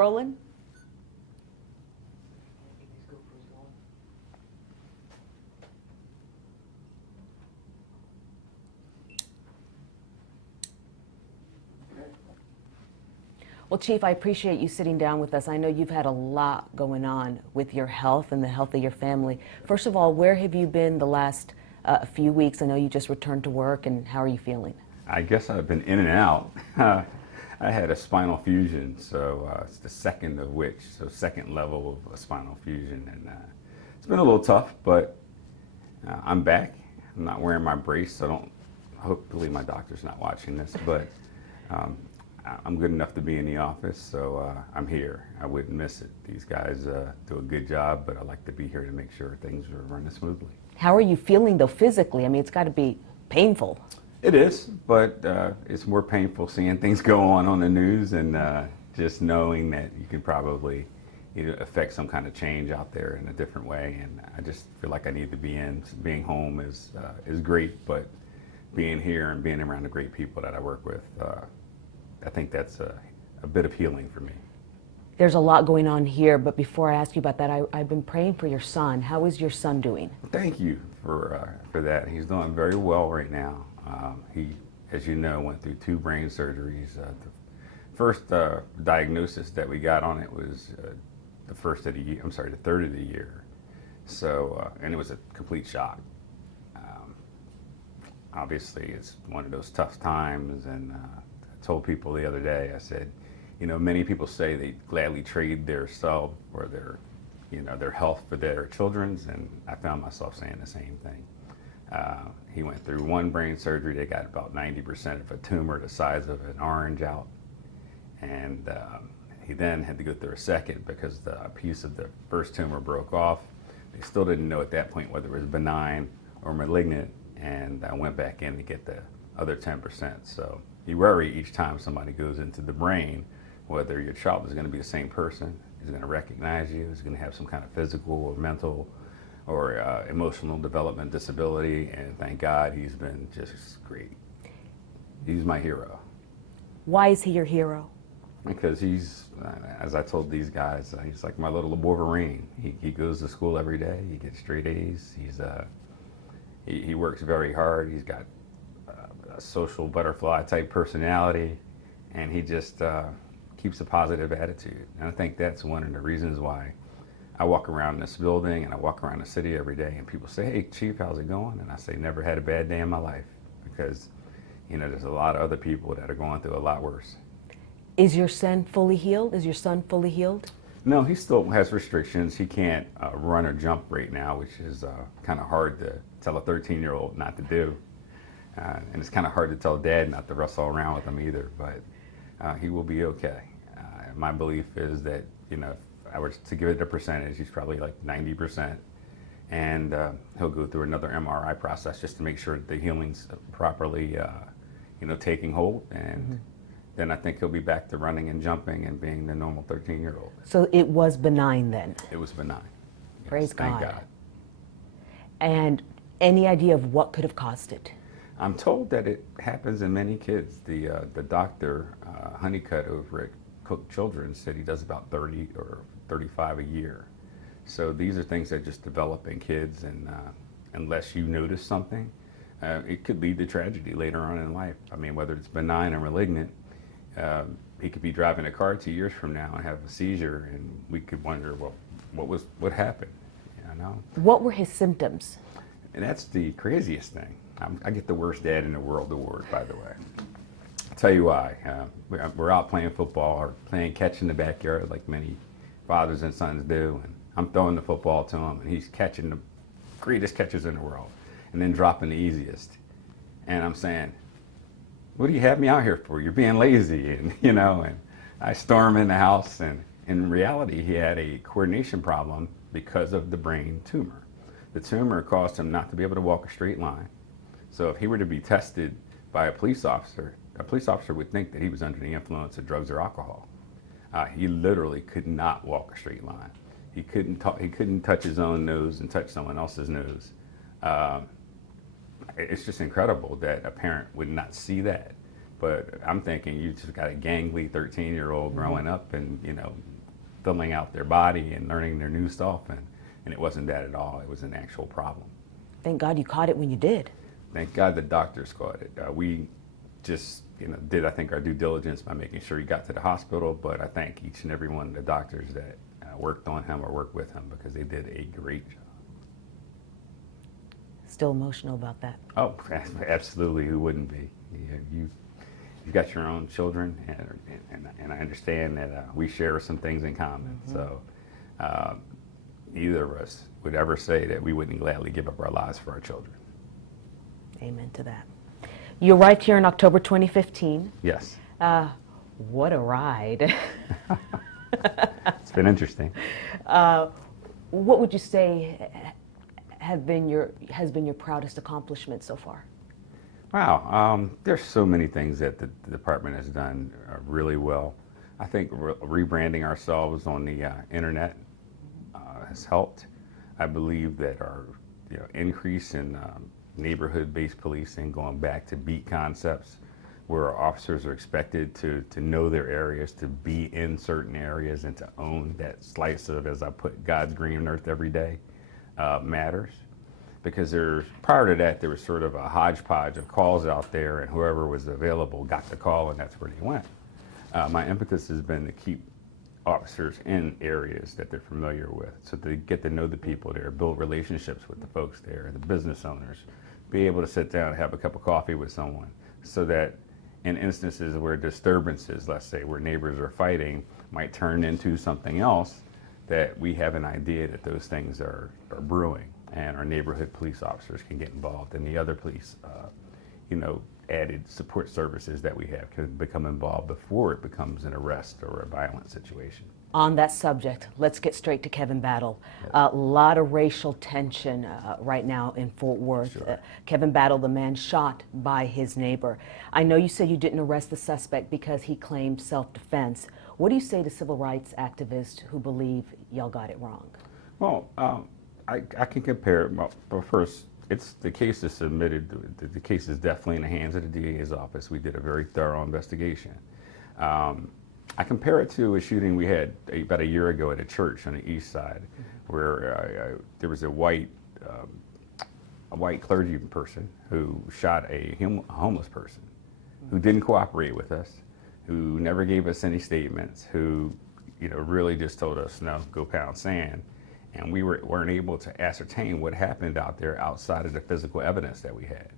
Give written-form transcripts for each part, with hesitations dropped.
Rolling? Well, Chief, I appreciate you sitting down with us. I know you've had a lot going on with your health and the health of your family. First of all, where have you been the last few weeks? I know you just returned to work, and how are you feeling? I guess I've been in and out. I had a spinal fusion, so it's the second of which, so second level of a spinal fusion, and it's been a little tough, but I'm back. I'm not wearing my brace, so hopefully my doctor's not watching this, but I'm good enough to be in the office, so I'm here. I wouldn't miss it. These guys do a good job, but I like to be here to make sure things are running smoothly. How are you feeling, though, physically? I mean, it's got to be painful. It is, but it's more painful seeing things go on the news and just knowing that you can probably affect some kind of change out there in a different way. And I just feel like I need to be in. Being home is great, but being here and being around the great people that I work with, I think that's a bit of healing for me. There's a lot going on here, but before I ask you about that, I've been praying for your son. How is your son doing? Thank you for that. He's doing very well right now. He, as you know, went through 2 brain surgeries. The first diagnosis that we got on it was the third of the year. So, and it was a complete shock. Obviously, it's one of those tough times, and I told people the other day, I said, many people say they gladly trade their self or their health for their children's, and I found myself saying the same thing. He went through 1 brain surgery. They got about 90% of a tumor the size of an orange out. And he then had to go through a second because a piece of the first tumor broke off. They still didn't know at that point whether it was benign or malignant. And I went back in to get the other 10%. So you worry each time somebody goes into the brain, whether your child is going to be the same person, is going to recognize you, is going to have some kind of physical or mental or emotional development disability, and thank God he's been just great. He's my hero. Why is he your hero? Because he's, as I told these guys, he's like my little Wolverine. He goes to school every day, he gets straight A's, he works very hard, he's got a social butterfly type personality, and he just keeps a positive attitude. And I think that's one of the reasons why I walk around this building and I walk around the city every day, and people say, "Hey, Chief, how's it going?" And I say, "Never had a bad day in my life," because there's a lot of other people that are going through a lot worse. Is your son fully healed? Is your son fully healed? No, he still has restrictions. He can't run or jump right now, which is kind of hard to tell a 13-year-old not to do. And it's kind of hard to tell Dad not to wrestle around with him either, but he will be okay. My belief is that, if I were to give it a percentage, he's probably like 90%. And he'll go through another MRI process just to make sure that the healing's properly, taking hold. And then I think he'll be back to running and jumping and being the normal 13-year-old. So it was benign then? It was benign. Yes, Praise God. Thank God. And any idea of what could have caused it? I'm told that it happens in many kids. The doctor, Honeycutt over at Cook Children's, said he does about 30 or 35 a year. So these are things that just develop in kids, and unless you notice something, it could lead to tragedy later on in life. I mean, whether it's benign or malignant, he could be driving a car 2 years from now and have a seizure, and we could wonder, well, what happened? What were his symptoms? And that's the craziest thing. I get the worst dad in the world award, by the way. I'll tell you why. We're out playing football or playing catch in the backyard like many fathers and sons do, and I'm throwing the football to him, and he's catching the greatest catches in the world and then dropping the easiest. And I'm saying, "What do you have me out here for? You're being lazy." And and I storm in the house, and in reality he had a coordination problem because of the brain tumor. The tumor caused him not to be able to walk a straight line. So if he were to be tested by a police officer would think that he was under the influence of drugs or alcohol. He literally could not walk a straight line. He couldn't touch his own nose and touch someone else's nose. It's just incredible that a parent would not see that. But I'm thinking, you just got a gangly 13-year-old growing up, and filling out their body and learning their new stuff, and it wasn't that at all. It was an actual problem. Thank God you caught it when you did. Thank God the doctors caught it. We just did, I think, our due diligence by making sure he got to the hospital, but I thank each and every one of the doctors that worked on him or worked with him, because they did a great job. Still emotional about that. Oh, absolutely. Who wouldn't be? You've got your own children, and I understand that we share some things in common. Mm-hmm. So neither of us would ever say that we wouldn't gladly give up our lives for our children. Amen to that. You arrived here in October 2015. Yes. What a ride. It's been interesting. What would you say has been your proudest accomplishment so far? Wow, there's so many things that the department has done really well. I think rebranding ourselves on the internet has helped. I believe that our increase in neighborhood-based policing, going back to beat concepts, where our officers are expected to know their areas, to be in certain areas, and to own that slice of, as I put, God's green earth every day, matters. Because prior to that, there was sort of a hodgepodge of calls out there, and whoever was available got the call, and that's where they went. My impetus has been to keep officers in areas that they're familiar with, so they get to know the people there, build relationships with the folks there, the business owners, be able to sit down and have a cup of coffee with someone, so that in instances where disturbances, let's say where neighbors are fighting, might turn into something else, that we have an idea that those things are brewing, and our neighborhood police officers can get involved, and the other police, added support services that we have can become involved before it becomes an arrest or a violent situation. On that subject, let's get straight to Kevin Battle. A lot of racial tension right now in Fort Worth. Sure. Kevin Battle, the man shot by his neighbor. I know you said you didn't arrest the suspect because he claimed self-defense. What do you say to civil rights activists who believe y'all got it wrong? Well, I can compare it, but first, the case is submitted. The case is definitely in the hands of the DA's office. We did a very thorough investigation. I compare it to a shooting we had about a year ago at a church on the east side, where there was a white clergy person who shot a homeless person, who didn't cooperate with us, who never gave us any statements, who really just told us, no, go pound sand. And we weren't able to ascertain what happened out there outside of the physical evidence that we had.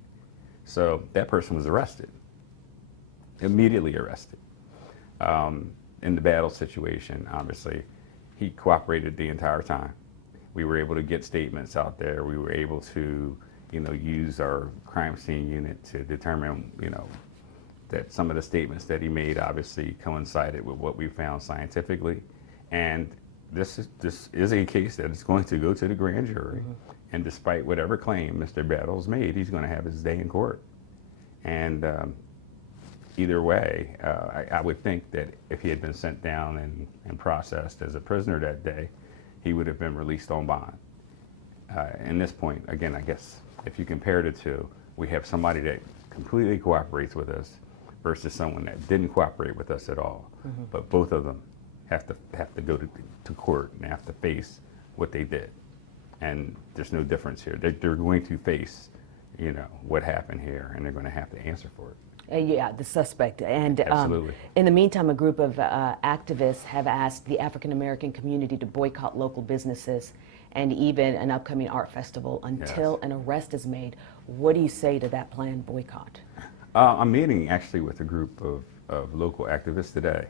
So that person was arrested, immediately arrested. In the Battle situation, obviously, he cooperated the entire time. We were able to get statements out there. We were able to, use our crime scene unit to determine, that some of the statements that he made obviously coincided with what we found scientifically. And this is a case that is going to go to the grand jury. Mm-hmm. And despite whatever claim Mr. Battles made, he's going to have his day in court. And either way, I would think that if he had been sent down and processed as a prisoner that day, he would have been released on bond. In this point, again, I guess if you compared it to, we have somebody that completely cooperates with us versus someone that didn't cooperate with us at all. Mm-hmm. But both of them have to go to court and have to face what they did. And there's no difference here. They're going to face, what happened here, and they're going to have to answer for it. Yeah, the suspect. And absolutely. In the meantime, a group of activists have asked the African American community to boycott local businesses and even an upcoming art festival until an arrest is made. What do you say to that planned boycott? I'm meeting actually with a group of local activists today.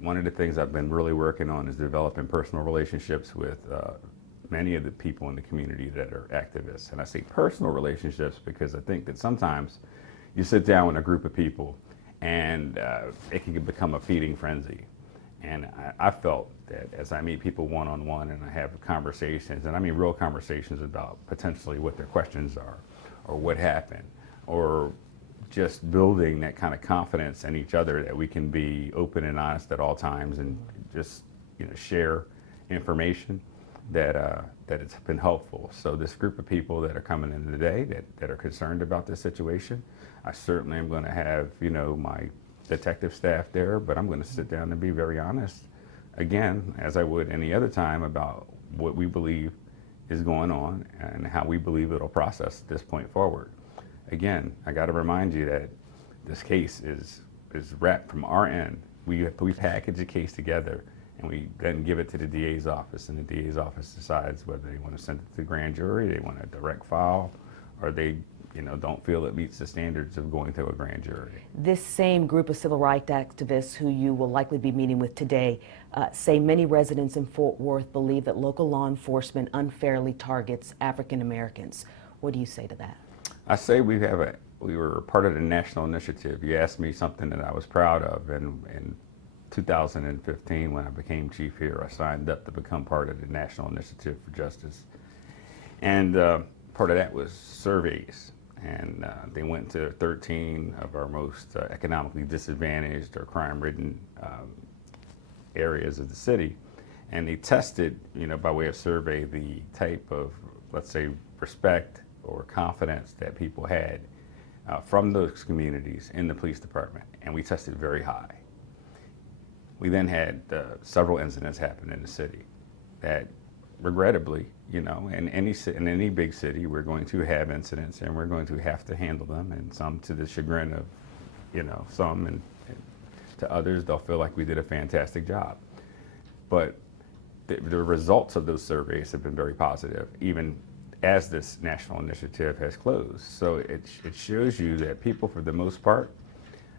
One of the things I've been really working on is developing personal relationships with many of the people in the community that are activists. And I say personal relationships because I think that sometimes you sit down with a group of people and it can become a feeding frenzy. And I felt that as I meet people one-on-one and I have conversations, and I mean real conversations about potentially what their questions are, or what happened, or just building that kind of confidence in each other that we can be open and honest at all times and just share information, that it's been helpful. So this group of people that are coming in today that are concerned about this situation, I certainly am going to have my detective staff there, but I'm going to sit down and be very honest again, as I would any other time, about what we believe is going on and how we believe it'll process this point forward. Again, I got to remind you that this case is wrapped from our end. We package a case together and we then give it to the DA's office, and the DA's office decides whether they want to send it to the grand jury, they want a direct file, or they don't feel it meets the standards of going to a grand jury. This same group of civil rights activists who you will likely be meeting with today say many residents in Fort Worth believe that local law enforcement unfairly targets African Americans. What do you say to that? I say we were part of the national initiative. You asked me something that I was proud of, and in 2015 when I became chief here, I signed up to become part of the National Initiative for Justice. And part of that was surveys. And they went to 13 of our most economically disadvantaged or crime-ridden areas of the city, and they tested, by way of survey, the type of, let's say, respect or confidence that people had from those communities in the police department, and we tested very high. We then had several incidents happen in the city that, regrettably, in any big city, we're going to have incidents, and we're going to have to handle them, and some to the chagrin of, some, and to others, they'll feel like we did a fantastic job. But the results of those surveys have been very positive, even as this national initiative has closed. So it shows you that people, for the most part,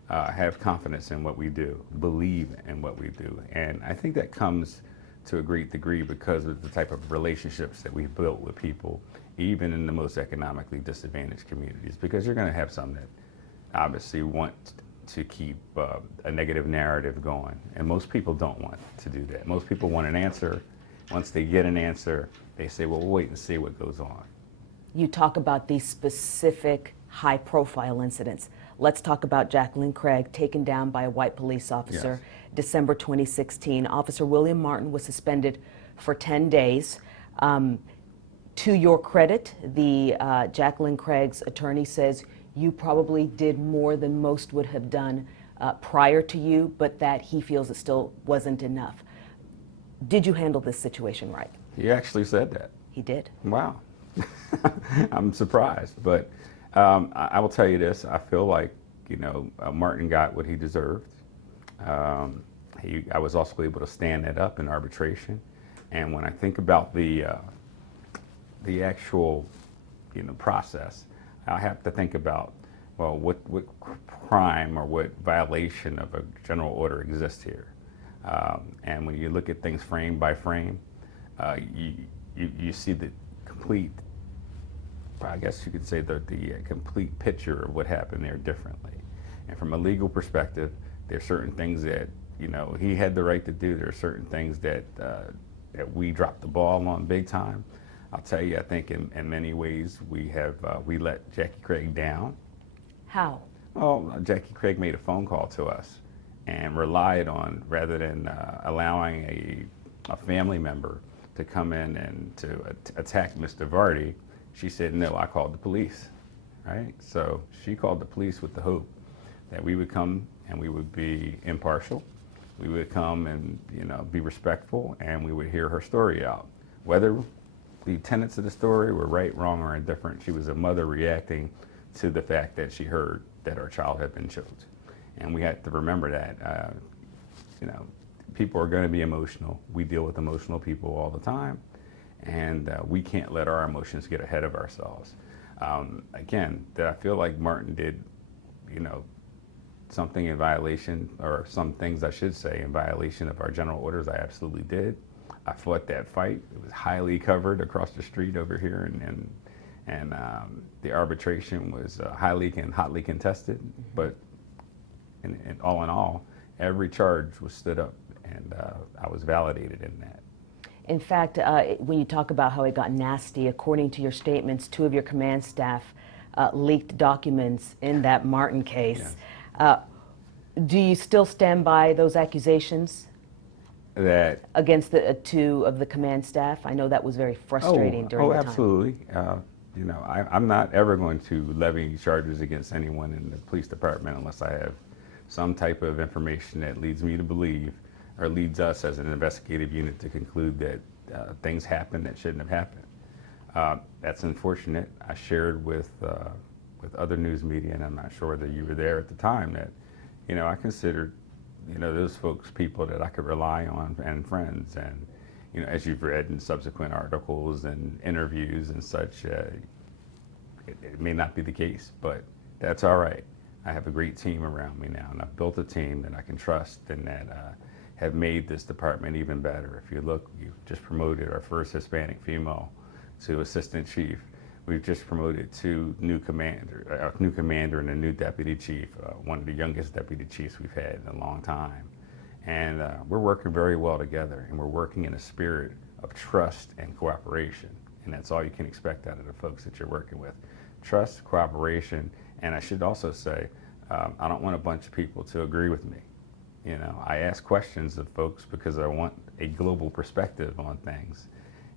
have confidence in what we do, believe in what we do. And I think that comes to a great degree because of the type of relationships that we've built with people, even in the most economically disadvantaged communities, because you're going to have some that obviously want to keep a negative narrative going. And most people don't want to do that. Most people want an answer. Once they get an answer, they say, well, we'll wait and see what goes on. You talk about these specific high-profile incidents. Let's talk about Jacqueline Craig, taken down by a white police officer, yes. December 2016. Officer William Martin was suspended for 10 days. To your credit, the Jacqueline Craig's attorney says you probably did more than most would have done prior to you, but that he feels it still wasn't enough. Did you handle this situation right? He actually said that. He did? Wow. I'm surprised, but I will tell you this. I feel like, Martin got what he deserved. I was also able to stand that up in arbitration. And when I think about the actual, process, I have to think about, well, what crime or what violation of a general order exists here. And when you look at things frame by frame, you see the complete, I guess you could say the complete picture of what happened there differently. And from a legal perspective, there are certain things that, he had the right to do. There are certain things that we dropped the ball on big time. I'll tell you, I think in many ways we let Jackie Craig down. How? Well, Jackie Craig made a phone call to us and relied on, rather than allowing a family member to come in and to attack Mr. Vardy, she said, no, I called the police, right? So she called the police with the hope that we would come and we would be impartial. We would come and, be respectful, and we would hear her story out. Whether the tenets of the story were right, wrong, or indifferent, she was a mother reacting to the fact that she heard that her child had been choked. And we had to remember that, people are going to be emotional. We deal with emotional people all the time, and we can't let our emotions get ahead of ourselves. Again, did I feel like Martin did, something in violation, or some things I should say in violation of our general orders? I absolutely did. I fought that fight. It was highly covered across the street over here, and the arbitration was hotly contested. But in all, every charge was stood up, and I was validated in that. In fact, when you talk about how it got nasty, according to your statements, 2 of your command staff leaked documents in that Martin case. Yes. Do you still stand by those accusations? That against the 2 of the command staff? I know that was very frustrating during the time. Oh, absolutely. I'm not ever going to levy charges against anyone in the police department unless I have some type of information that leads me to believe or leads us as an investigative unit to conclude that things happen that shouldn't have happened. That's unfortunate. I shared with other news media, and I'm not sure whether you were there at the time, that, I considered, those folks people that I could rely on and friends. And, as you've read in subsequent articles and interviews and such, it may not be the case, but that's all right. I have a great team around me now, and I've built a team that I can trust and that have made this department even better. If you look, we've just promoted our first Hispanic female to assistant chief. We've just promoted a new commander and a new deputy chief, one of the youngest deputy chiefs we've had in a long time. And we're working very well together, and we're working in a spirit of trust and cooperation. And that's all you can expect out of the folks that you're working with. Trust, cooperation, and I should also say, I don't want a bunch of people to agree with me. I ask questions of folks because I want a global perspective on things,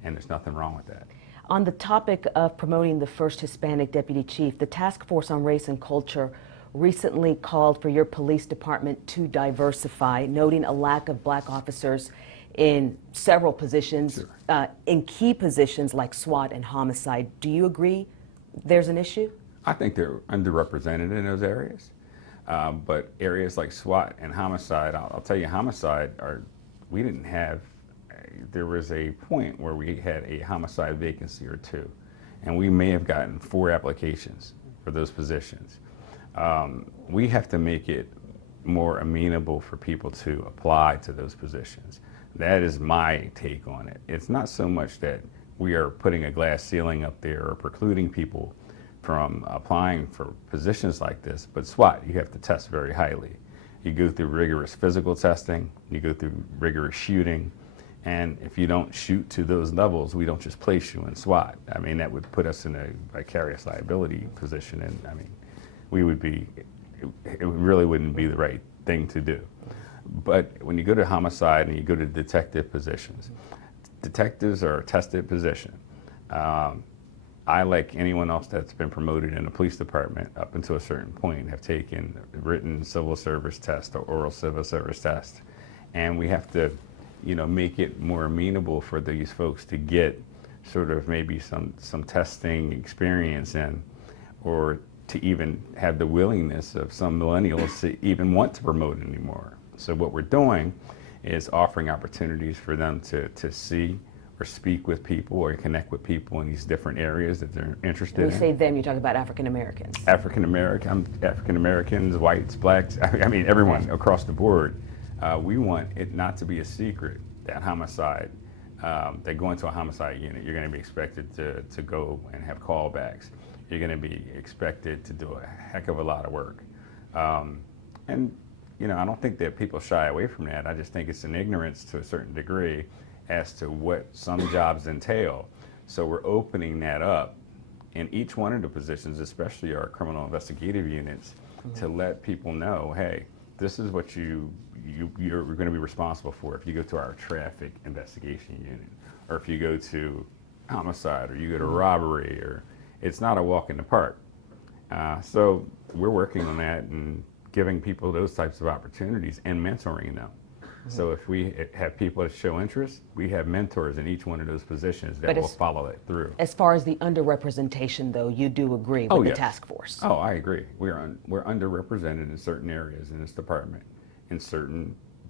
and there's nothing wrong with that. On the topic of promoting the first Hispanic deputy chief, the Task Force on Race and Culture recently called for your police department to diversify, noting a lack of black officers in several positions, sure. In key positions like SWAT and homicide. Do you agree there's an issue? I think they're underrepresented in those areas. But areas like SWAT and homicide, I'll tell you, homicide, we didn't have, there was a point where we had a homicide vacancy or two, and we may have gotten 4 applications for those positions. We have to make it more amenable for people to apply to those positions. That is my take on it. It's not so much that we are putting a glass ceiling up there or precluding people from applying for positions like this, but SWAT, you have to test very highly. You go through rigorous physical testing, you go through rigorous shooting, and if you don't shoot to those levels, we don't just place you in SWAT. I mean, that would put us in a vicarious liability position, and I mean, it really wouldn't be the right thing to do. But when you go to homicide and you go to detective positions, detectives are a tested position. I, like anyone else that's been promoted in the police department up until a certain point, have taken written civil service test or oral civil service test. And we have to, make it more amenable for these folks to get sort of maybe some testing experience in, or to even have the willingness of some millennials to even want to promote anymore. So what we're doing is offering opportunities for them to see or speak with people or connect with people in these different areas that they're interested in. When you say them, you're talking about African Americans. African Americans, whites, blacks, I mean everyone across the board. We want it not to be a secret that homicide, that going to a homicide unit, you're going to be expected to go and have callbacks. You're going to be expected to do a heck of a lot of work. And I don't think that people shy away from that. I just think it's an ignorance to a certain degree as to what some jobs entail. So we're opening that up in each one of the positions, especially our criminal investigative units, to let people know, hey, this is what you're going to be responsible for if you go to our traffic investigation unit, or if you go to homicide, or you go to robbery, or it's not a walk in the park. So we're working on that and giving people those types of opportunities and mentoring them. So if we have people that show interest, we have mentors in each one of those positions that will follow it through. As far as the underrepresentation, though, you do agree with the task force? Oh, I agree. We're underrepresented in certain areas in this department,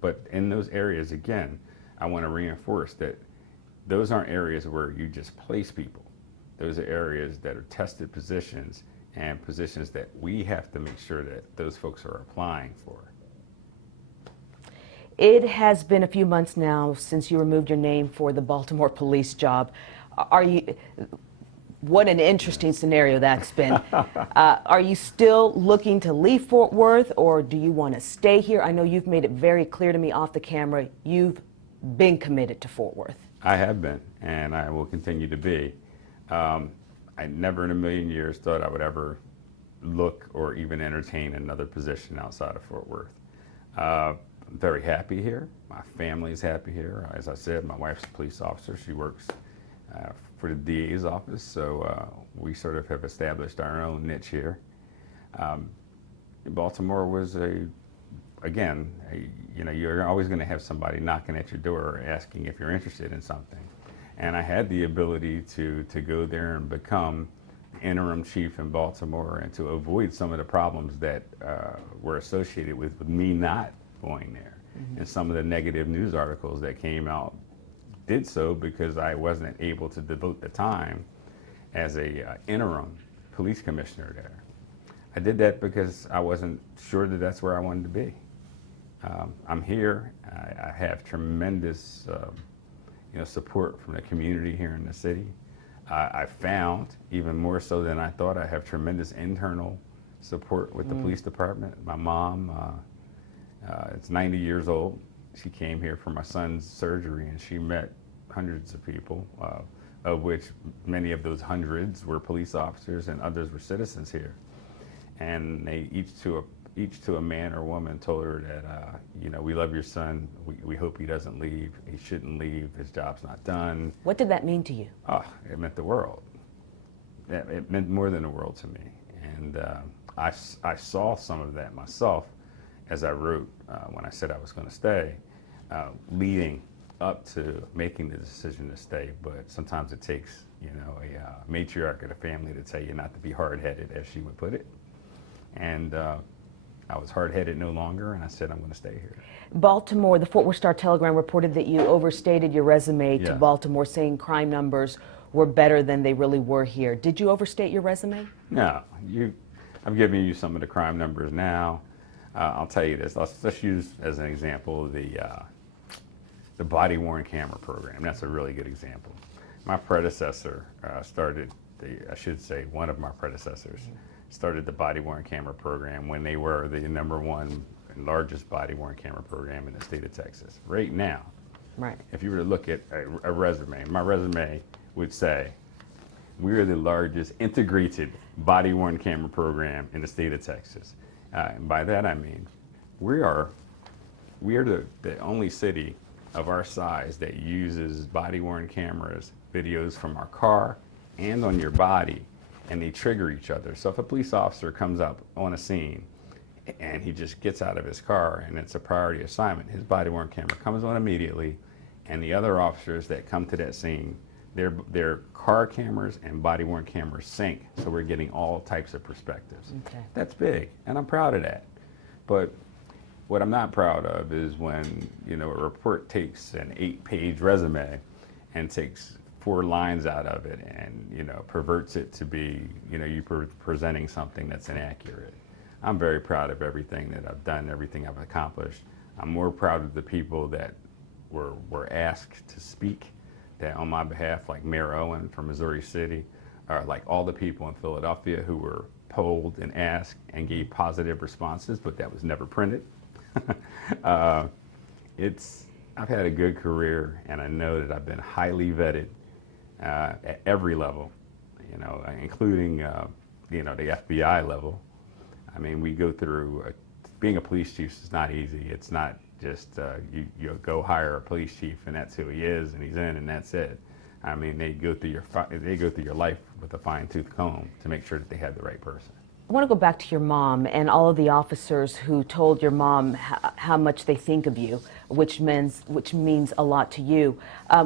but in those areas, again, I want to reinforce that those aren't areas where you just place people. Those are areas that are tested positions and positions that we have to make sure that those folks are applying for. It has been a few months now since you removed your name for the Baltimore police job. What an interesting scenario that's been. Are you still looking to leave Fort Worth, or do you want to stay here? I know you've made it very clear to me off the camera, you've been committed to Fort Worth. I have been, and I will continue to be. I never in a million years thought I would ever look or even entertain another position outside of Fort Worth. I'm very happy here. My family's happy here. As I said, my wife's a police officer. She works for the DA's office, so we sort of have established our own niche here. Baltimore was a again, you know, you're always going to have somebody knocking at your door asking if you're interested in something. And I had the ability to go there and become interim chief in Baltimore and to avoid some of the problems that were associated with me not going there. Mm-hmm. And some of the negative news articles that came out did so because I wasn't able to devote the time as a interim police commissioner there. I did that because I wasn't sure that that's where I wanted to be. I'm here. I have tremendous support from the community here in the city. I found, even more so than I thought, I have tremendous internal support with the police department. My mom is 90 years old. She came here for my son's surgery and she met hundreds of people, of which many of those hundreds were police officers and others were citizens here. And they each to a man or woman told her that, we love your son. We hope he doesn't leave. He shouldn't leave. His job's not done. What did that mean to you? Oh, it meant the world. It meant more than the world to me. And I saw some of that myself as I wrote when I said I was going to stay, leading up to making the decision to stay. But sometimes it takes, a matriarch of the family to tell you not to be hard-headed, as she would put it. And I was hard-headed no longer, and I said, I'm going to stay here. Baltimore, the Fort Worth Star-Telegram reported that you overstated your resume to Baltimore, saying crime numbers were better than they really were here. Did you overstate your resume? No. I'm giving you some of the crime numbers now. I'll tell you this. Let's use as an example the body-worn camera program. That's a really good example. My predecessor started one of my predecessors started the body-worn camera program when they were the #1 and largest body-worn camera program in the state of Texas. Right now, if you were to look at a resume, my resume would say, we're the largest integrated body-worn camera program in the state of Texas. And by that I mean, we are the only city of our size that uses body-worn cameras, videos from our car and on your body, and they trigger each other. So if a police officer comes up on a scene and he just gets out of his car and it's a priority assignment, his body-worn camera comes on immediately, and the other officers that come to that scene, their car cameras and body-worn cameras sync, so we're getting all types of perspectives. Okay. That's big, and I'm proud of that. But what I'm not proud of is when a report takes an 8-page resume and takes 4 lines out of it and perverts it to be you presenting something that's inaccurate. I'm very proud of everything that I've done, everything I've accomplished. I'm more proud of the people that were asked to speak that on my behalf, like Mayor Owen from Missouri City, or like all the people in Philadelphia who were polled and asked and gave positive responses, but that was never printed. I've had a good career, and I know that I've been highly vetted at every level, including the FBI level. I mean, we go through being a police chief is not easy. It's not just you go hire a police chief and that's who he is and he's in and that's it. I mean, they go through your life with a fine-tooth comb to make sure that they have the right person. I want to go back to your mom and all of the officers who told your mom how much they think of you, which means a lot to you.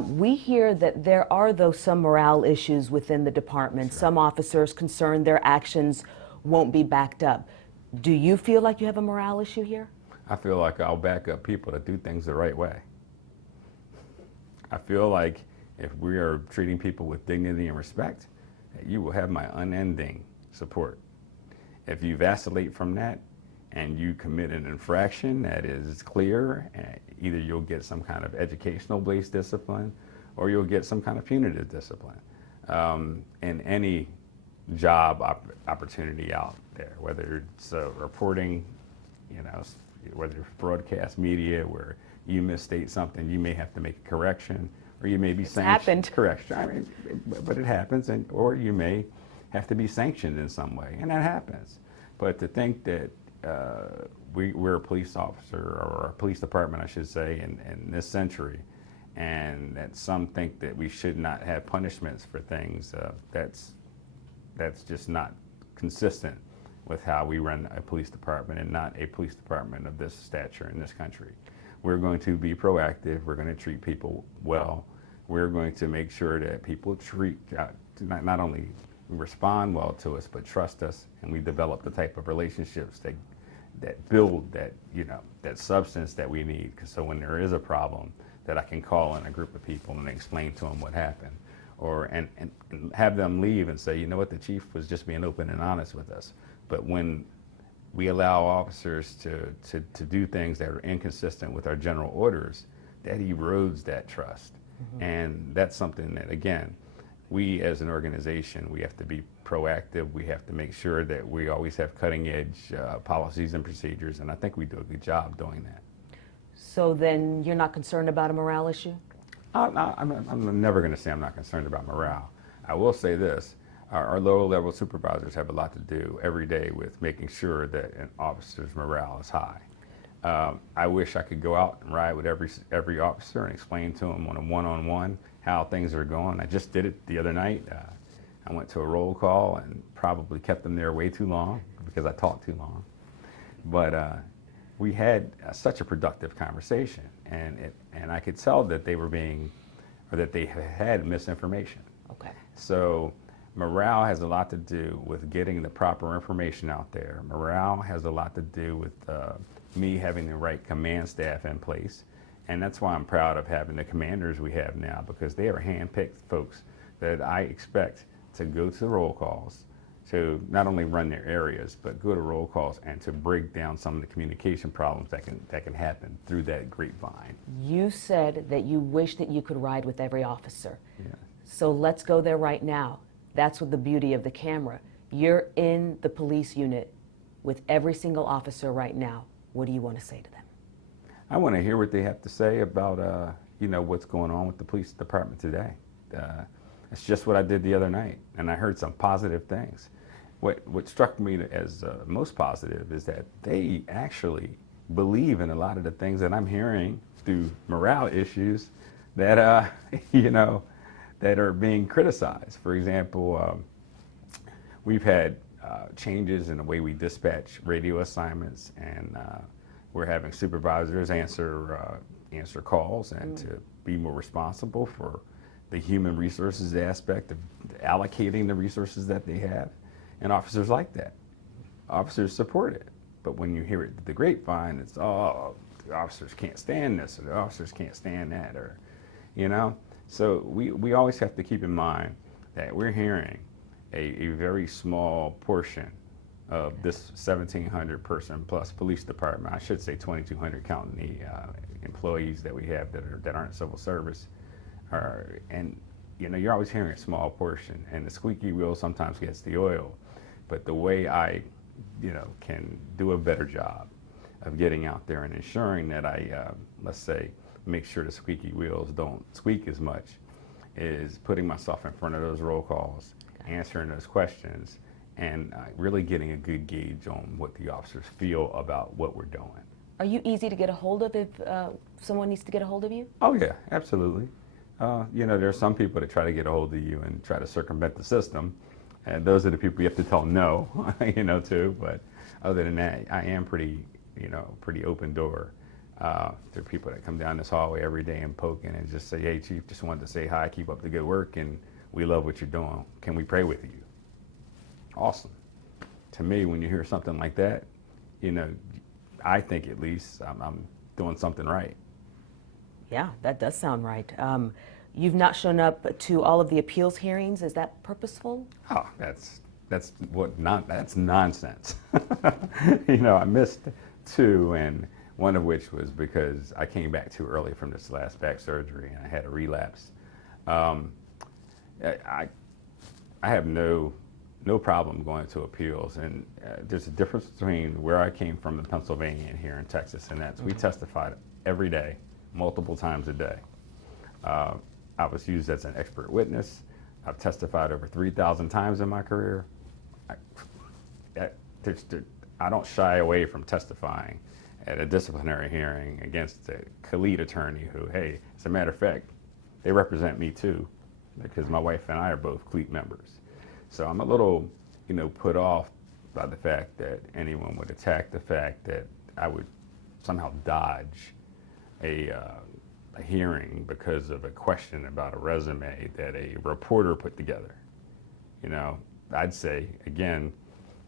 We hear that there are, though, some morale issues within the department. Sure. Some officers concerned their actions won't be backed up. Do you feel like you have a morale issue here? I feel like I'll back up people that do things the right way. I feel like if we are treating people with dignity and respect, you will have my unending support. If you vacillate from that and you commit an infraction that is clear, either you'll get some kind of educational-based discipline or you'll get some kind of punitive discipline. In any job opportunity out there, whether it's reporting, whether it's broadcast media where you misstate something, you may have to make a correction, or you may be sanctioned. Correction. I mean, but it happens, or you may have to be sanctioned in some way, and that happens. But to think that we're a police officer, or a police department, I should say, in this century, and that some think that we should not have punishments for things, that's just not consistent with how we run a police department and not a police department of this stature in this country. We're going to be proactive. We're going to treat people well. We're going to make sure that people not only respond well to us, but trust us, and we develop the type of relationships that build that, that substance that we need. So when there is a problem, that I can call in a group of people and explain to them what happened, and have them leave and say, you know what, the chief was just being open and honest with us. But when we allow officers to do things that are inconsistent with our general orders, that erodes that trust. Mm-hmm. And that's something that, again, we as an organization, we have to be proactive. We have to make sure that we always have cutting edge policies and procedures, and I think we do a good job doing that. So then you're not concerned about a morale issue? I'm never going to say I'm not concerned about morale. I will say this. Our lower level supervisors have a lot to do every day with making sure that an officer's morale is high. I wish I could go out and ride with every officer and explain to them on a one-on-one how things are going. I just did it the other night. I went to a roll call and probably kept them there way too long because I talked too long. But we had such a productive conversation, and I could tell that they were that they had misinformation. Okay. So morale has a lot to do with getting the proper information out there. Morale has a lot to do with me having the right command staff in place. And that's why I'm proud of having the commanders we have now, because they are hand-picked folks that I expect to go to roll calls, to not only run their areas, but go to roll calls and to break down some of the communication problems that can happen through that grapevine. You said that you wish that you could ride with every officer. Yeah. So let's go there right now. That's what the beauty of the camera. You're in the police unit with every single officer right now. What do you want to say to them? I want to hear what they have to say about, what's going on with the police department today. It's just what I did the other night, and I heard some positive things. What struck me as most positive is that they actually believe in a lot of the things that I'm hearing through morale issues that, that are being criticized. For example, we've had changes in the way we dispatch radio assignments, and we're having supervisors answer calls and to be more responsible for the human resources aspect of allocating the resources that they have. And officers like that. Officers support it. But when you hear it the grapevine, it's, oh, the officers can't stand this, or the officers can't stand that, or, So we always have to keep in mind that we're hearing a very small portion of this 1,700 person plus police department. I should say 2,200 counting the employees that we have that aren't civil service. You're always hearing a small portion, and the squeaky wheel sometimes gets the oil. But the way I, can do a better job of getting out there and ensuring that I, let's say, make sure the squeaky wheels don't squeak as much, is putting myself in front of those roll calls, answering those questions, and really getting a good gauge on what the officers feel about what we're doing. Are you easy to get a hold of if someone needs to get a hold of you? Oh yeah, absolutely. There's some people that try to get a hold of you and try to circumvent the system, and those are the people you have to tell no, to. But other than that, I am pretty open door. There are people that come down this hallway every day and poking and just say, hey, Chief, just wanted to say hi, keep up the good work, and we love what you're doing. Can we pray with you? Awesome. To me, when you hear something like that, I think at least I'm doing something right. Yeah, that does sound right. You've not shown up to all of the appeals hearings. Is that purposeful? Oh, that's nonsense. I missed two, and one of which was because I came back too early from this last back surgery and I had a relapse. I have no problem going to appeals, and there's a difference between where I came from in Pennsylvania and here in Texas, and that's we testified every day, multiple times a day. I was used as an expert witness. I've testified over 3,000 times in my career. I don't shy away from testifying at a disciplinary hearing against a lead attorney who, hey, as a matter of fact, they represent me too, because my wife and I are both CLEAT members. So I'm a little, put off by the fact that anyone would attack the fact that I would somehow dodge a hearing because of a question about a resume that a reporter put together. You know, I'd say, again,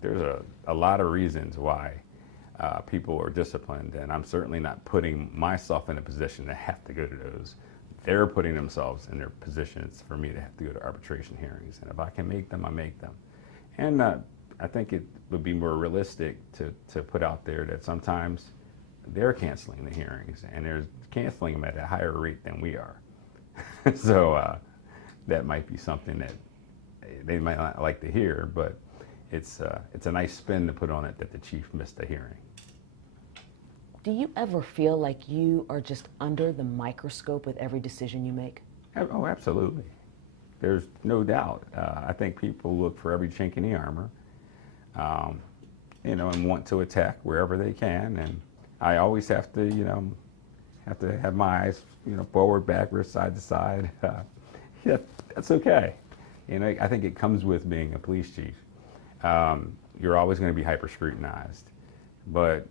there's a lot of reasons why people are disciplined, and I'm certainly not putting myself in a position to have to go to those. They're putting themselves in their positions for me to have to go to arbitration hearings, and if I can make them, I make them. And I think it would be more realistic to put out there that sometimes they're canceling the hearings, and they're canceling them at a higher rate than we are. So that might be something that they might not like to hear, but it's a nice spin to put on it that the chief missed a hearing. Do you ever feel like you are just under the microscope with every decision you make? Oh, absolutely. There's no doubt. I think people look for every chink in the armor, you know, and want to attack wherever they can. And I always have to, you know, have my eyes, you know, forward, backwards, side to side. Yeah, that's okay. You know, I think it comes with being a police chief. You're always going to be hyper scrutinized, but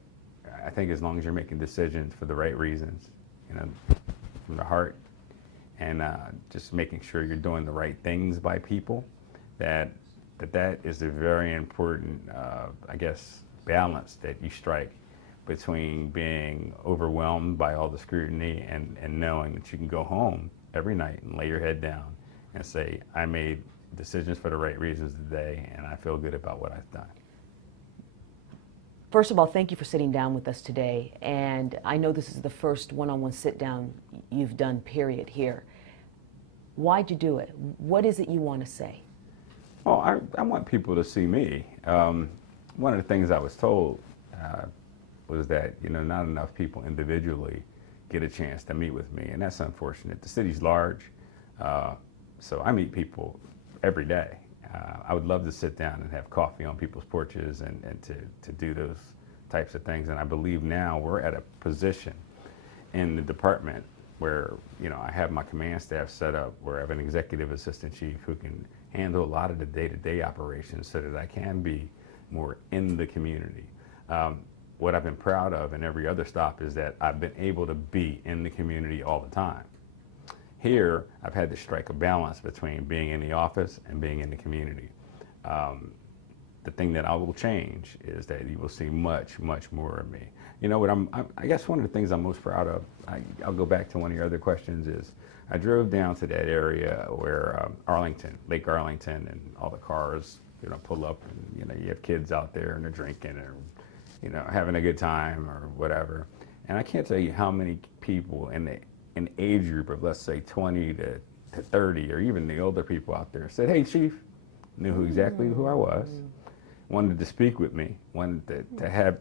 I think as long as you're making decisions for the right reasons, you know, from the heart, and just making sure you're doing the right things by people, that is a very important, I guess, balance that you strike between being overwhelmed by all the scrutiny and knowing that you can go home every night and lay your head down and say, I made decisions for the right reasons today, and I feel good about what I've done. First of all, thank you for sitting down with us today. And I know this is the first one-on-one sit-down you've done, period, here. Why'd you do it? What is it you want to say? Well, I want people to see me. One of the things I was told was that, you know, not enough people individually get a chance to meet with me, and that's unfortunate. The city's large, so I meet people every day. I would love to sit down and have coffee on people's porches and to do those types of things. And I believe now we're at a position in the department where, you know, I have my command staff set up where I have an executive assistant chief who can handle a lot of the day-to-day operations so that I can be more in the community. What I've been proud of in every other stop is that I've been able to be in the community all the time. Here, I've had to strike a balance between being in the office and being in the community. The thing that I will change is that you will see much, much more of me. You know what, I guess one of the things I'm most proud of, I'll go back to one of your other questions, is I drove down to that area where Arlington, Lake Arlington, and all the cars, you know, pull up, and, you know, you have kids out there and they're drinking or, you know, having a good time or whatever. And I can't tell you how many people in the an age group of, let's say, 20 to 30, or even the older people out there said, hey, Chief, knew exactly who I was, wanted to speak with me, wanted to have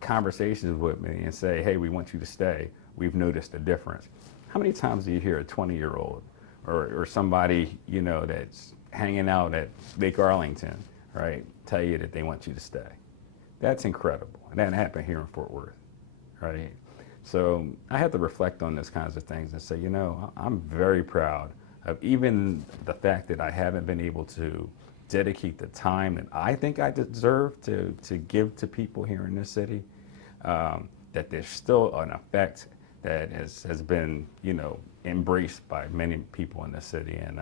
conversations with me and say, hey, we want you to stay. We've noticed a difference. How many times do you hear a 20-year-old or somebody, you know, that's hanging out at Lake Arlington, right, tell you that they want you to stay? That's incredible. And that happened here in Fort Worth, right? So I have to reflect on those kinds of things and say, you know, I'm very proud of even the fact that I haven't been able to dedicate the time that I think I deserve to give to people here in this city, that there's still an effect that has been, you know, embraced by many people in the city, and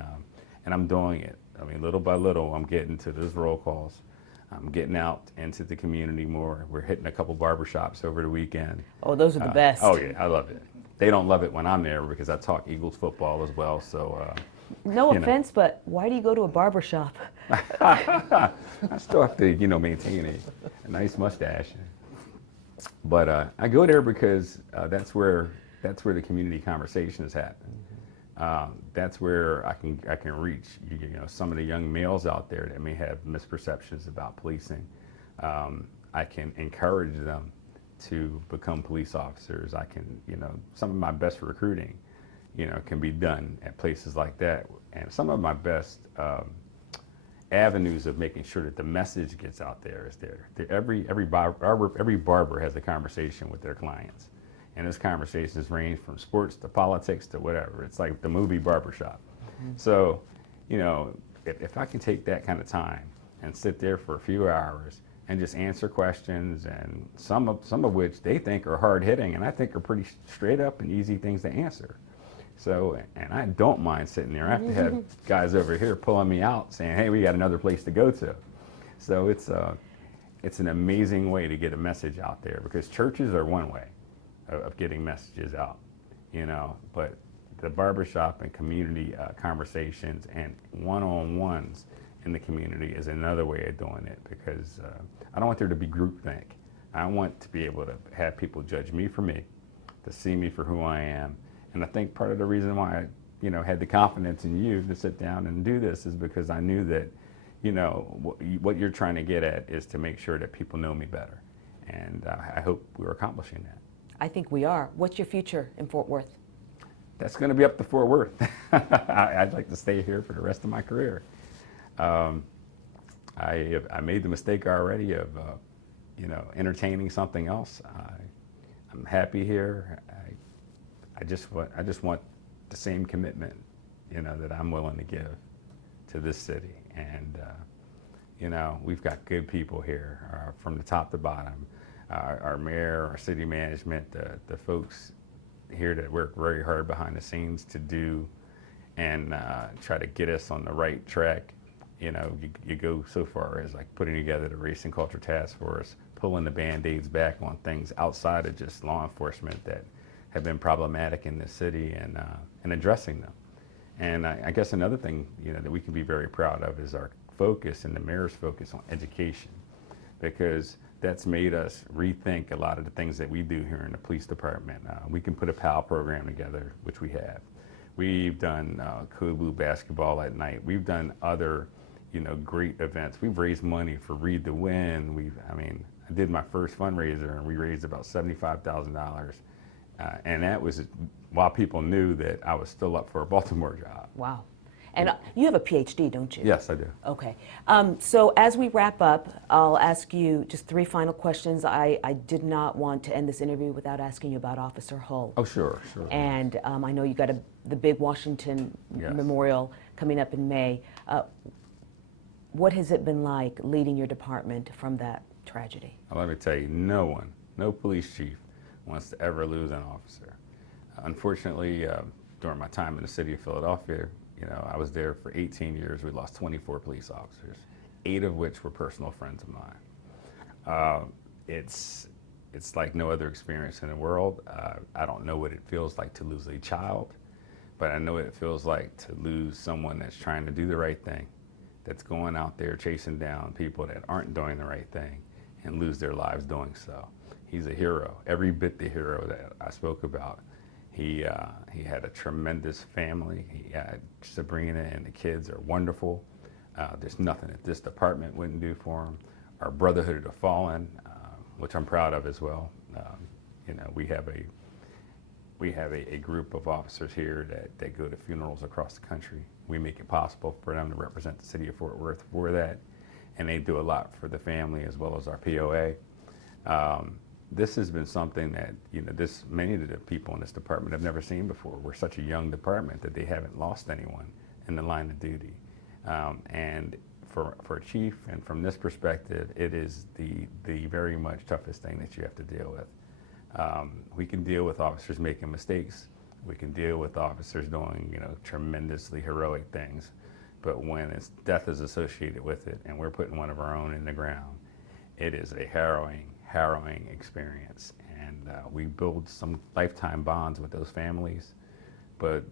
I'm doing it. I mean, little by little, I'm getting to those roll calls. I'm getting out into the community more. We're hitting a couple barbershops over the weekend. Oh, those are the best. Oh yeah, I love it. They don't love it when I'm there because I talk Eagles football as well. So no offense, but why do you go to a barbershop? I still have to, you know, maintain a nice mustache. But I go there because that's where the community conversations happen. That's where I can reach, you know, some of the young males out there that may have misperceptions about policing. I can encourage them to become police officers. I can, you know, some of my best recruiting, you know, can be done at places like that. And some of my best avenues of making sure that the message gets out there is there. Every barber has a conversation with their clients. And those conversations range from sports to politics to whatever. It's like the movie Barbershop. Mm-hmm. So, you know, if I can take that kind of time and sit there for a few hours and just answer questions, and some of which they think are hard hitting, and I think are pretty straight up and easy things to answer. So, and I don't mind sitting there. I have to have guys over here pulling me out saying, hey, we got another place to go to. So it's an amazing way to get a message out there, because churches are one way of getting messages out, you know, but the barbershop and community conversations and one-on-ones in the community is another way of doing it, because I don't want there to be groupthink. I want to be able to have people judge me for me, to see me for who I am. And I think part of the reason why I, you know, had the confidence in you to sit down and do this is because I knew that, you know, what you're trying to get at is to make sure that people know me better. And I hope we're accomplishing that. I think we are. What's your future in Fort Worth? That's going to be up to Fort Worth. I'd like to stay here for the rest of my career. I made the mistake already of, you know, entertaining something else. I'm happy here. I just want the same commitment, you know, that I'm willing to give to this city. And, you know, we've got good people here from the top to bottom. Our mayor, our city management, the folks here that work very hard behind the scenes to do and try to get us on the right track. You know, you go so far as like putting together the Race and Culture Task Force, pulling the Band-Aids back on things outside of just law enforcement that have been problematic in the city, and addressing them. And I guess another thing, you know, that we can be very proud of is our focus and the mayor's focus on education, because that's made us rethink a lot of the things that we do here in the police department. We can put a PAL program together, which we have. We've done Code Blue basketball at night. We've done other, you know, great events. We've raised money for Read to Win. I did my first fundraiser and we raised about $75,000. And that was while people knew that I was still up for a Baltimore job. Wow. And you have a PhD, don't you? Yes, I do. Okay. So as we wrap up, I'll ask you just 3 final questions. I did not want to end this interview without asking you about Officer Hull. Oh, sure. And I know you got the big Washington Memorial coming up in May. What has it been like leading your department from that tragedy? Well, let me tell you, no police chief wants to ever lose an officer. Unfortunately, during my time in the city of Philadelphia, you know, I was there for 18 years. We lost 24 police officers, 8 of which were personal friends of mine. It's like no other experience in the world. I don't know what it feels like to lose a child, but I know what it feels like to lose someone that's trying to do the right thing, that's going out there chasing down people that aren't doing the right thing and lose their lives doing so. He's a hero, every bit the hero that I spoke about. He had a tremendous family. He had Sabrina, and the kids are wonderful. There's nothing that this department wouldn't do for him. Our Brotherhood of the Fallen, which I'm proud of as well. You know, we have a group of officers here that go to funerals across the country. We make it possible for them to represent the city of Fort Worth for that, and they do a lot for the family as well as our POA. This has been something that, you know, many of the people in this department have never seen before. We're such a young department that they haven't lost anyone in the line of duty. And for a chief, and from this perspective, it is the very much toughest thing that you have to deal with. We can deal with officers making mistakes. We can deal with officers doing, you know, tremendously heroic things. But when death is associated with it, and we're putting one of our own in the ground, it is a harrowing experience, and we build some lifetime bonds with those families. But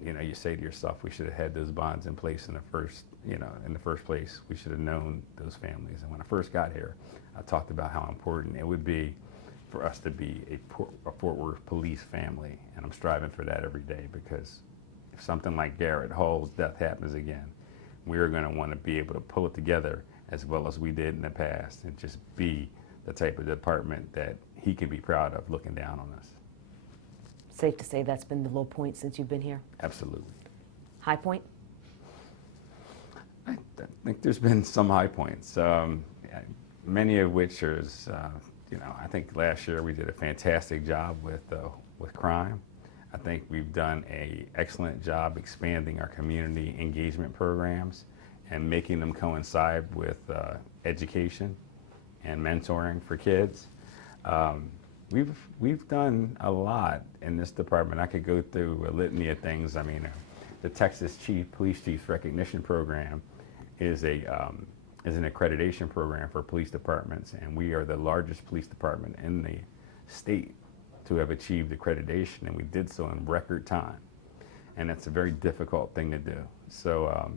you know, you say to yourself, we should have had those bonds in place in the first place. We should have known those families. And when I first got here, I talked about how important it would be for us to be a Fort Worth police family, and I'm striving for that every day, because if something like Garrett Hull's death happens again, we're going to want to be able to pull it together as well as we did in the past, and just be the type of department that he can be proud of looking down on us. Safe to say that's been the low point since you've been here? Absolutely. High point? I think there's been some high points, many of which are, you know, I think last year we did a fantastic job with crime. I think we've done an excellent job expanding our community engagement programs and making them coincide with education. and mentoring for kids. We've done a lot in this department. I could go through a litany of things. I mean, the Texas Police Chiefs Recognition Program is an accreditation program for police departments, and we are the largest police department in the state to have achieved accreditation, and we did so in record time. And that's a very difficult thing to do. So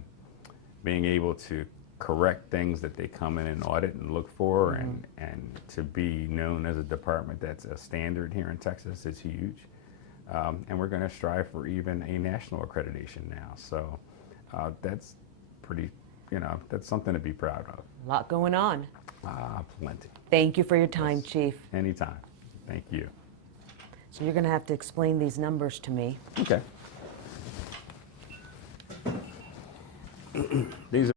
being able to correct things that they come in and audit and look for, and to be known as a department that's a standard here in Texas is huge. And we're going to strive for even a national accreditation now. So that's pretty, that's something to be proud of. A lot going on. Plenty. Thank you for your time, Yes. Chief. Anytime. Thank you. So you're going to have to explain these numbers to me. Okay. These are